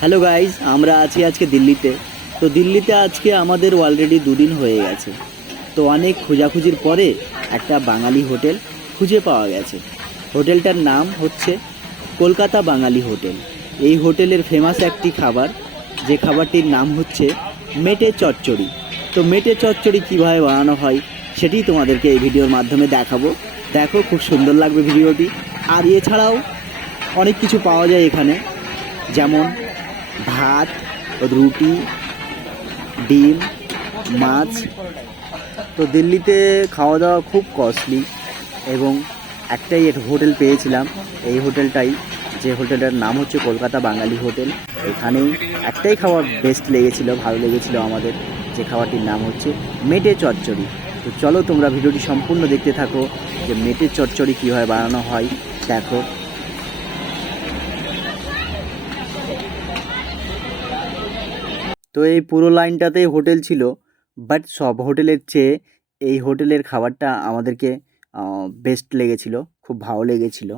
Hello guys, আমরা আছি আজকে দিল্লিতে। তো দিল্লিতে আজকে আমাদের অলরেডি দুদিন হয়ে গেছে। তো অনেক খোঁজাখুঁজির পরে একটা বাঙালি হোটেল খুঁজে পাওয়া গেছে। হোটেলটার নাম হচ্ছে কলকাতা বাঙালি হোটেল। এই হোটেলের ফেমাস একটি খাবার, যে খাবারটির নাম হচ্ছে মেটে চচ্চড়ি। তো মেটে চচ্চড়ি কীভাবে বানানো হয় সেটি তোমাদেরকে এই ভিডিওর মাধ্যমে দেখাবো। দেখো, খুব সুন্দর লাগবে ভিডিওটি। আর এছাড়াও অনেক কিছু পাওয়া যায় এখানে, যেমন ভাত, রুটি, ডিম, মাছ। তো দিল্লিতে খাওয়া দাওয়া খুব কস্টলি, এবং একটাই হোটেল পেয়েছিলাম। এই হোটেলটাই, যে হোটেলটার নাম হচ্ছে কলকাতা বাঙালি হোটেল। এখানেই একটাই খাবার বেস্ট লেগেছিলো, ভালো লেগেছিলো আমাদের, যে খাবারটির নাম হচ্ছে মেটে চচ্চড়ি। তো চলো তোমরা ভিডিওটি সম্পূর্ণ দেখতে থাকো, যে মেটে চচ্চড়ি কীভাবে বানানো হয় দেখো। তো এই পুরো লাইনটাতেই হোটেল ছিল, বাট সব হোটেলের চেয়ে এই হোটেলের খাবারটা আমাদেরকে বেস্ট লেগেছিল, খুব ভালো লেগেছিল।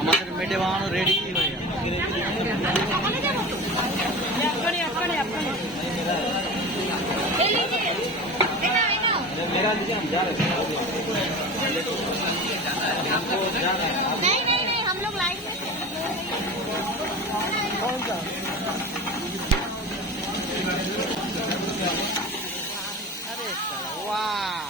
আমাদের মেটে বানানো রেডি হয়ে গেল। नहीं नहीं नहीं, हम लोग लाइन में अरे वाह,